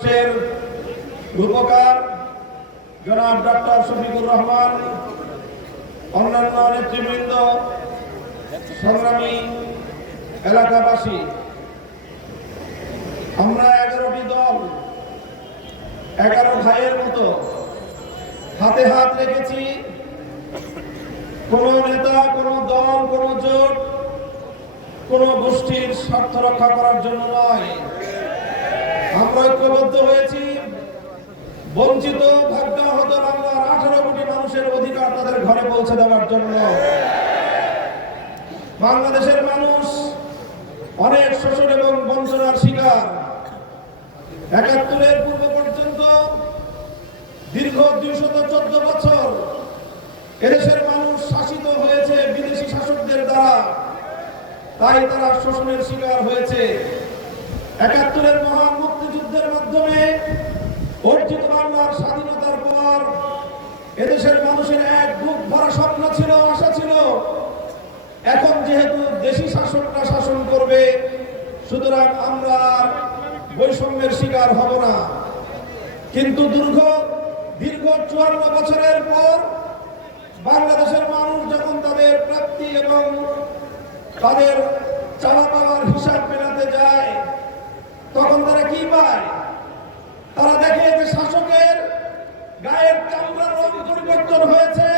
এর রূপকার জনাব ডক্টর শফিকুর রহমান, অন্যান্য নেতৃবৃন্দ, সংগ্রামী এলাকাবাসী, আমরা 11টি দল 11 ভাইয়ের মতো হাতে হাত রেখেছি। কোন নেতা, কোন দল, কোন জোট, কোন গোষ্ঠীর স্বার্থ রক্ষা করার জন্য নয়। আমরা ঐক্যবদ্ধ হয়েছি বঞ্চিত ভাগ্যাহত বাংলার 18 কোটি মানুষের অধিকার তাদের ঘরে পৌঁছে দেওয়ার জন্য। বাংলাদেশের মানুষ অনেক শোষণ এবং বঞ্চনার শিকার। 71-এর পূর্ব পর্যন্ত দীর্ঘ 214 বছর এদেশের মানুষ শাসিত হয়েছে বিদেশি শাসকদের দ্বারা, তাই তারা শোষণের শিকার হয়েছে। 71-এর মহান মুক্তিযুদ্ধের মাধ্যমে অর্জিত বাংলার স্বাধীনতার পর এদেশের মানুষের এক বুক ভরা স্বপ্ন ছিল, আশা ছিল, এখন যেহেতু দেশি শাসকরা শাসন করবে, সুতরাং আমরা আর বৈষম্যের শিকার হব না। কিন্তু দীর্ঘ 54 বছরের পর বাংলাদেশের মানুষ যখন তাদের প্রাপ্তি এবং তাদের চাওয়া পাওয়ার হিসাব মেলাতে যায়, তখন তারা কি পায়? তারা দেখে যে শাসকের গায়ের চামড়ার রং পরিবর্তন হয়েছে,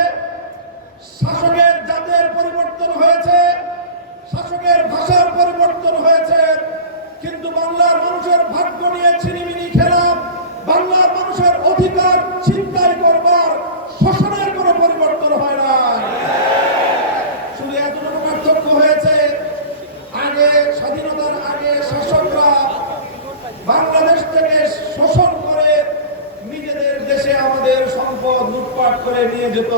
শাসকের জাতের পরিবর্তন হয়েছে, শাসকের ভাষার পরিবর্তন হয়েছে, কিন্তু বাংলার মানুষের ভাগ্য নিয়ে ছিনিমিনি খেলা, বাংলার মানুষের অধিকার ছিনতাই করবার শোষণের কোনো পরিবর্তন হয় না। শুধু এতটুকু পার্থক্য হয়েছে, আগে স্বাধীনতার আগে শাসকরা বাংলাদেশ থেকে শোষণ করে নিজেদের দেশে আমাদের সম্পদ লুটপাট করে নিয়ে যেত,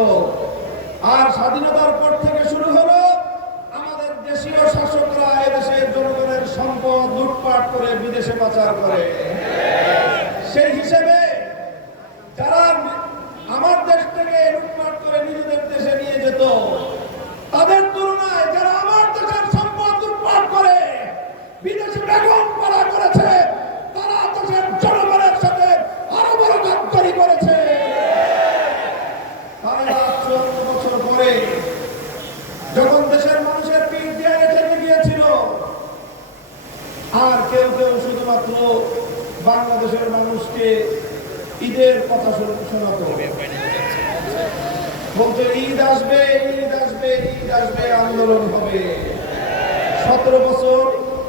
আর স্বাধীনতার পর থেকে শুরু হলো আমাদের দেশীয় শাসকরা এদেশের জনগণের সম্পদ লুটপাট করে বিদেশে পাচার করে। সেই হিসেবে যারা আমার দেশ থেকে লুটপাট করে নিজেদের দেশে নিয়ে যেত, তাদের তুলনায় যারা আমার দেশের সম্পদ লুটপাট করে বিদেশে বেগম পাড়া করেছে, তারা দেশের জনগণের সাথে আরো বড় গাদ্দারি করেছে। 54 বছর পরে যখন দেশের মানুষের পিঠ দিয়ে রেখে গিয়েছিল, আর কেউ কেউ শুধুমাত্র বাংলাদেশের মানুষকে ঈদের কথা শোনাতো, বলতো ঈদ আসবে, ঈদ আসবে, ঈদ আসবে, আন্দোলন হবে। 17 বছর,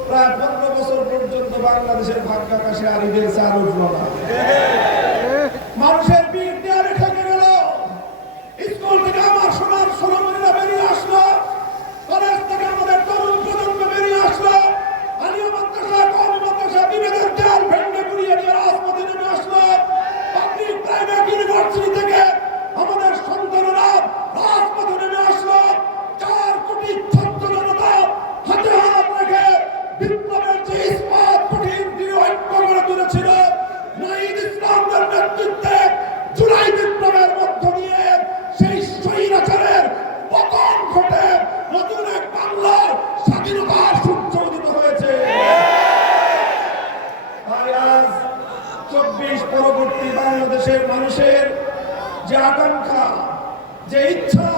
প্রায় 15 বছর পর্যন্ত বাংলাদেশের ভাগ্য আকাশে আর ঈদের চাল উঠল না। মানুষের পিঠ দিয়ে রেখে গেল। স্কুল থেকে আমার সোনার সোনামণিরা বেরিয়ে আসলো, কলেজ থেকে আমাদের তরুণ প্রজন্ম বেরিয়ে আসলো, আলিয়া মাদ্রাসা, কওমি মাদ্রাসা বিভেদের জাল ভেঙে গুড়িয়ে দিয়ে রাজপথে নেমে আসলো। পাবলিক প্রাইভেট ইউনিভার্সিটি থেকে আমাদের সন্তানেরা রাজপথে নেমে আসলো। 4 কোটি ছাত্র জনতা হাতে হাত রেখে বিপ্লবের যে ইস্পাত কঠিন দৃঢ় ঐক্য গড়ে তুলেছিল, নাহিদ ইসলামের নেতৃত্বে জুলাই বিপ্লবের মধ্য দিয়ে সেই স্বৈরাচারের পতন ঘটে নতুন এক বাংলার স্বাধীনতার সূর্য উদিত হয়েছে। তাই আজ 24 পরবর্তী বাংলাদেশের মানুষের যে আকাঙ্ক্ষা, যে ইচ্ছা,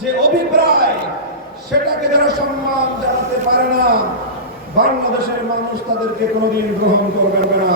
যে অভিপ্রায়, সেটাকে যারা সম্মান জানাতে পারে না, বাংলাদেশের মানুষ তাদেরকে কোনোদিন গ্রহণ করবে না।